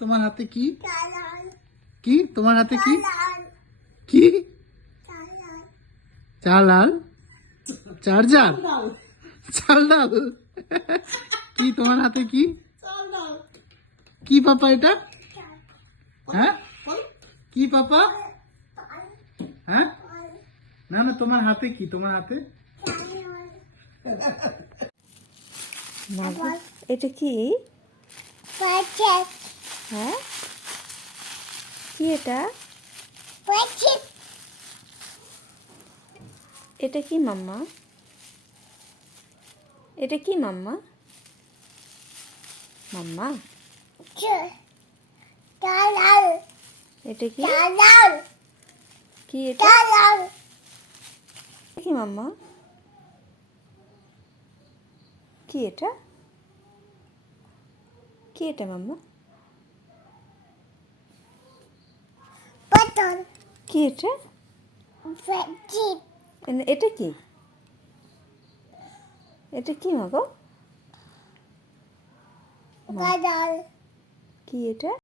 তোমার হাতে কি? কি তোমার হাতে কি? কি চালাল? চার্জার? চাল ডাল? কি তোমার হাতে কি? কি পাপা এটা? হ্যাঁ কি পাপা? হ্যাঁ না না তোমার হাতে কি? তোমার হাতে এটা কি? হ্যাঁ কি এটা? এটা কি মাম্মা? এটা কি মাম্মা? মাম্মা এটা কি? কি এটা কি মাম্মা? কি এটা? কি এটা মাম্মা? কি এটা? এটা কি? এটা কি মা গো? কি এটা?